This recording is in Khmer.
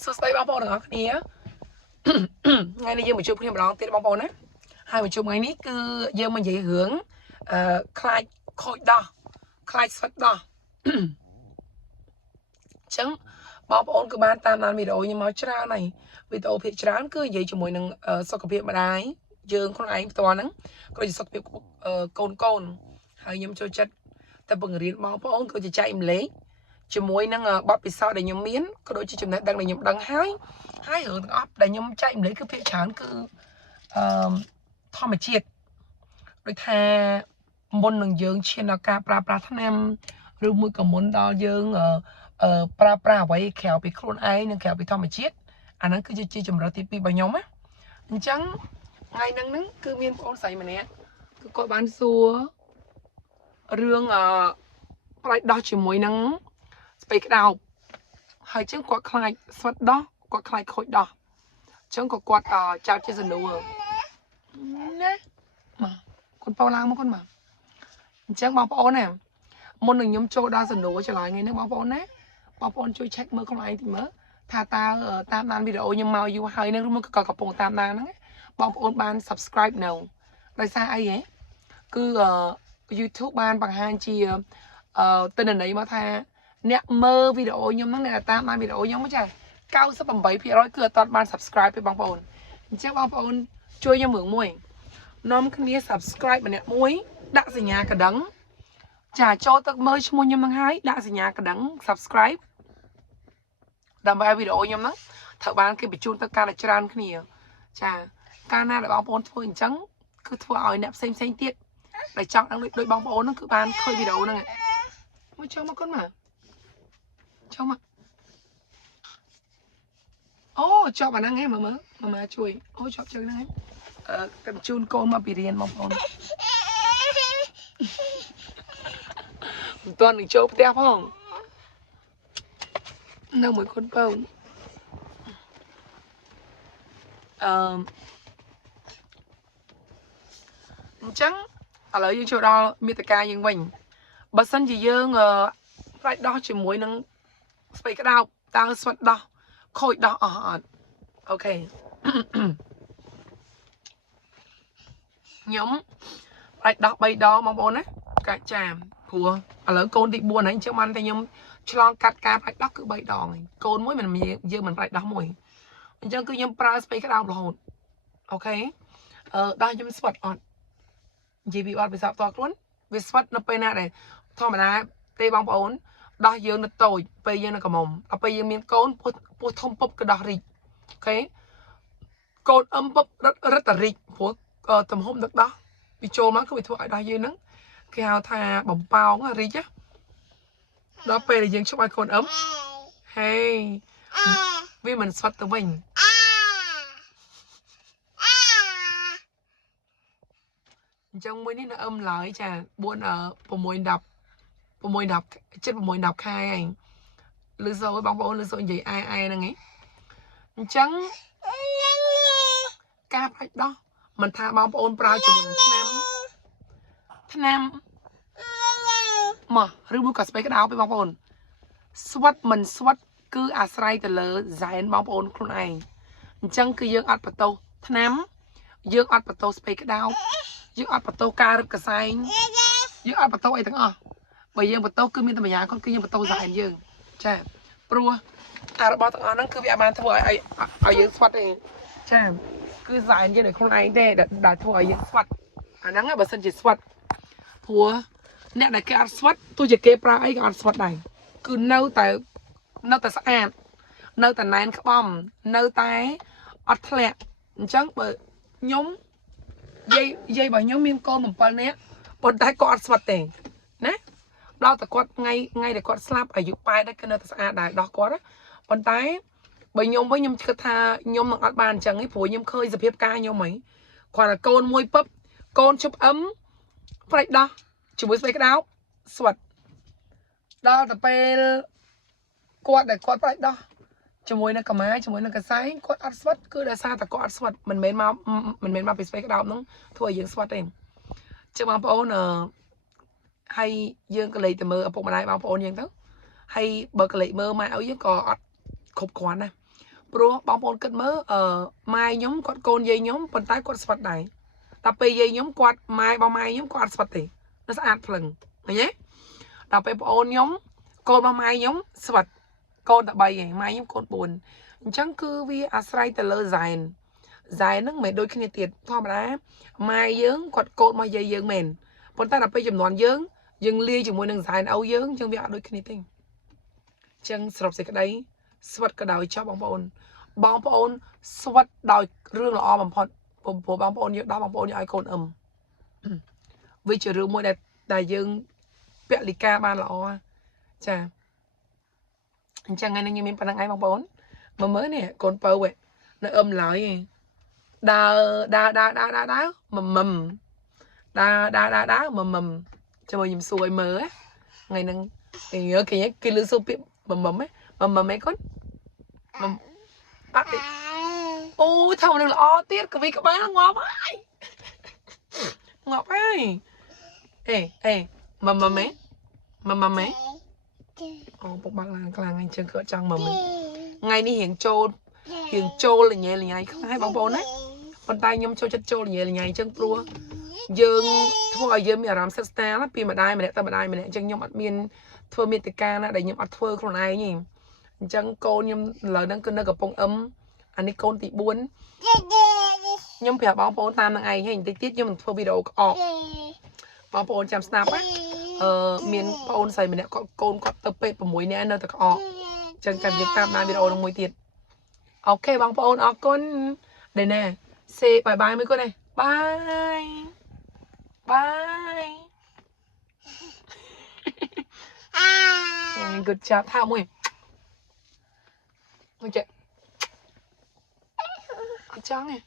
សួស្តីបងប្អូនទាំងអស់គ្នាថ្ងៃនេះយើងមកជួបគ្នាម្ដងទៀតបងប្អូនណាហើយមកជួបថ្ងៃនេះគឺយើងមកនិយាយរឿងខ្លាចខូចដោះខ្លាចស្វិតដោះអញ្ចឹងបងប្អូនគឺបានតាមដានវីដេអូខ្ញុំមកច្រើនហើយវីដេអូភាគច្រើនគឺនិយាយជាមួយនឹងសុខភាពម្ដាយយើងខ្លួនឯងផ្ទាល់ហ្នឹងក៏ជាសុខភាពកូនហើយខ្ញុំចូលចិត្តតែបង្រៀនបងប្អូនក៏ជាចែកម្លែកជាមួយនឹងបទពិសោធន៍ដែលខ្ញុំមានក៏ដូចជាចំណេះដឹងដែលខ្ញុំដឹងហើយរឿងទាំងអស់ដែលខ្ញុំចែកម្លែកគឺភាគច្រើនគឺធម្មជាតិដូចថាមុននឹងយើងឈានដល់ការប្រើប្រាស់ថ្នាំឬមួយក៏មុនដល់យើងប្រើប្រាស់អ្វីក្រៅពីខ្លួនឯងនិងក្រៅពីធម្មជាតិអាហ្នឹងគឺជាជំរើសទី2របស់ខ្ញុំណាអញ្ចឹងថ្ងៃហ្នឹងគឺមានបងស្រីម្នាក់គឺគាត់បានសួររឿងផ្លាច់ដោះជាមួយនឹងស្ពៃក្តោបហើយចឹងគាត់ខ្លាចស្វិតដោះគាត់ខ្លាចខូចដោះចឹងក៏គាត់ចោទជាសំណួរណាមកគាត់ពោលឡើងមកគាត់មកអញ្ចឹងបងប្អូនណាមុននឹងខ្ញុំចូលដល់សំណួរឆ្លើយថ្ងៃនេះបងប្អូនណាបងប្អូនជួយ check មើលខ្លួនឯងតិចមើលថាតើតាមដានវីដេអូខ្ញុំមកយូរហើយនឹងឬមកក៏កំពុងតាមដានហ្នឹងបងប្អូនបាន subscribe នៅដោយសារអីហ៎គឺ YouTube បានបង្ហាញជាទិន្នន័យមកថាអ្នកមើលវីដេអូខ្ញុំហ្នឹងអ្នកតាមដានវីដេអូខ្ញុំចា98%គឺអត់បាន subscribe ទេបងប្អូនអញ្ចឹងបងប្អូនជួយខ្ញុំមួយនាំគ្នា subscribe ម្នាក់មួយដាក់សញ្ញាកណ្ដឹងចាចូលទៅមើលឈ្មោះខ្ញុំហ្នឹងហើយដាក់សញ្ញាកណ្ដឹង subscribe ដើម្បីឲ្យវីដេអូខ្ញុំហ្នឹងត្រូវបានគេបញ្ជូនទៅកាន់តែច្រើនគ្នាចាកាលណាដែលបងប្អូនធ្វើអញ្ចឹងគឺធ្វើឲ្យអ្នកផ្សេងទៀតដែលចង់ដឹងដូចបងប្អូនហ្នឹងគឺបានឃើញវីដេអូហ្នឹងមកចូលមកកូនមកចូលមកអូជាប់អាហ្នឹងឯងមើលម៉ាជួយអូជាប់ជើងហ្នឹងឯងតែបញ្ជូនកូនមកពីរៀនបងប្អូនមិនទាន់នឹងចូលផ្ទះផងនៅមួយខ្លួនពៅអញ្ចឹងឥឡូវយើងចូលដល់មាតិកាយើងវិញបើសិនជាយើងផ្លាច់ដោះជាមួយនឹងស្ពៃក្តោបតើស្វិតដោះខូចដោះអស់អត់អូខេខ្ញុំផ្លាច់ដោះ3ដងបងប្អូនណាកាច់ចាមព្រោះឥឡូវកូនទី4ហើយអញ្ចឹងបានតែខ្ញុំឆ្លងកាត់ការផ្លាច់ដោះគឺ3ដងហើយកូនមួយមិនយើងមិនផ្លាច់ដោះមួយអញ្ចឹងគឺខ្ញុំប្រើស្ពៃក្តោបរហូតអូខេដោះខ្ញុំស្វិតអត់និយាយពីអត់ពិសោធន៍ផ្ទាល់ខ្លួនវាស្វិតនៅពេលណាដែលធម្មតាទេបងប្អូនដោះយើងនៅតូចពេលយើងនៅកំមុំដល់ពេលយើងមានកូនពោះធំពុបក៏ដោះរីកអូខេកូនអឹមពុបរឹតតែរីកព្រោះទំហំទឹកដោះវាចូលមកគឺវាធ្វើឲ្យដោះយើងហ្នឹងគេហៅថាបំប៉ោងរីកដល់ពេលដែលយើងជប់ឲ្យកូនអឹមហេវាមិនស្វិតទៅវិញអញ្ចឹងមួយនេះនៅអឹមឡើយចា4 6 10 6 10ខែឯងលឺសូរបងប្អូនលឺសូរនិយាយអែហ្នឹងឯងអញ្ចឹងការផ្លាច់ដោះមិនថាបងប្អូនប្រើជាមួយនឹងថ្នាំមកឬមួយក៏ស្ពៃក្តោបទេបងប្អូនស្វិតមិនស្វិតគឺអាស្រ័យទៅលើហ្សែនបងប្អូនខ្លួនឯងអញ្ចឹងគឺយើងអត់បន្ទោសថ្នាំយើងអត់បន្ទោសស្ពៃក្តោបយើងអត់បន្ទោសការរឹតកសែងយើងអត់បន្ទោសអីទាំងអស់បើយើងបន្ទោសគឺមានតែម្យ៉ាងគាត់គឺយើងបន្ទោសហ្សែនយើងចាព្រោះអារបស់ទាំងអស់ហ្នឹងគឺវាអាចបានធ្វើឲ្យយើងស្វិតទេចាគឺហ្សែនយើងនៅខ្លួនឯងទេដែលធ្វើឲ្យយើងស្វិតអាហ្នឹងបើសិនជាស្វិតព្រោះអ្នកដែលគេអត់ស្វិតទោះជាគេប្រើអីក៏អត់ស្វិតដែរគឺនៅតែស្អាតនៅតែណែនក្បំនៅតែអត់ធ្លាក់អញ្ចឹងបើខ្ញុំយាយរបស់ខ្ញុំមានកូន7នាក់ប៉ុន្តែគាត់អត់ស្វិតទេណាដល់តែគាត់ថ្ងៃដែលគាត់ស្លាប់អាយុ8ដែរគឺនៅតែស្អាតដែរដោះគាត់ប៉ុន្តែបើខ្ញុំវិញខ្ញុំគិតថាខ្ញុំនឹងអត់បានអញ្ចឹងទេព្រោះខ្ញុំឃើញសភាពការខ្ញុំហីគាត់តែកូនមួយពឹបកូនជប់អឹមផ្លាច់ដោះជាមួយស្ពៃក្តោបស្វិតដល់តែពេលគាត់ផ្លាច់ដោះជាមួយនឹងកម្មាជាមួយនឹងកសែងគាត់អត់ស្វិតគឺដោយសារតែគាត់អត់ស្វិតមិនមែនមកពីស្ពៃក្តោបហ្នឹងធ្វើឲ្យយើងស្វិតទេចឹងបងប្អូនហើយយើងក៏លេចទៅមើលឪពុកម្ដាយបងប្អូនយើងទៅហើយបើក៏លេចមើលម៉ែឲ្យយើងក៏អត់គ្រប់គ្រាន់ណា pro bong bồn cất mớ mai nhóm quạt côn dây nhóm phần tay quạt sọt này ta pe dây nhóm quạt mai bao mai nhóm quạt sọt thì nó sẽ ăn phừng nhé ta pe ôn nhóm côn bao mai nhóm sọt côn ta bay mai nhóm côn buồn chẳng cứ vì asrai từ lơ dài nước mệt đôi khi tiệt thoa mà mai dướng quạt côn mai dây dướng mền phần tay ta pe chùm nón dướng dừng lia chùm môi nâng dài âu dướng chẳng biết đôi khi tinh chẳng sọt gì cái đấy sọt cái đầu choบองปอนสวัสดิ์ดอยเรื่องละออบางพอผมบางปอนเยอะดาวบางปอนยังไอโคนวิจารณ์มวยแต่ยังเปียลิกาบ้านละอจ้ะจังไงนั่งยังมีพนักงานบางปอนมาเมื่อเนี่ยโกนเปิลเว้ยน่ะหลายดามัมดามัมจะมายิ้มสวยเมื่อไงนั่งอย่างเงี้ยกินลือสุปิมัมไหมคนมัมôi thằng đừng lo tiết cái cái bé ngọt ai ngọt ai ê mầm mé bụng băng là ngày chân cỡ trăng mầm ngày đi hiền trâu là nhẹ là nhảy không hay bóng bóng đấy bàn tay nhom trâu chất trâu là nhẹ là nhảy chân tua dương thôi dương mẹ làm set star lắm pi mà đai mà ta mà đai mà nè chân nhom ăn miên thưa miên tịch ca nè để nhom ăn thưa con này nhỉ chân cô nhom lời đang cơn đang gặp bông ấm anh ấy con tị buôn nhom phải bóng bóng tam là ngày hay tiết tiết nhom thưa video ọt bóng bóng chăm snap á miền bóng xài mình nè con tập bệt của muối nè nơi ta ọt chân chăm việc tam na video đồng muối tiệt ok bóng bóng ọt con đây nè say bye bye mấy con này bye good job thao mùi ok trắng này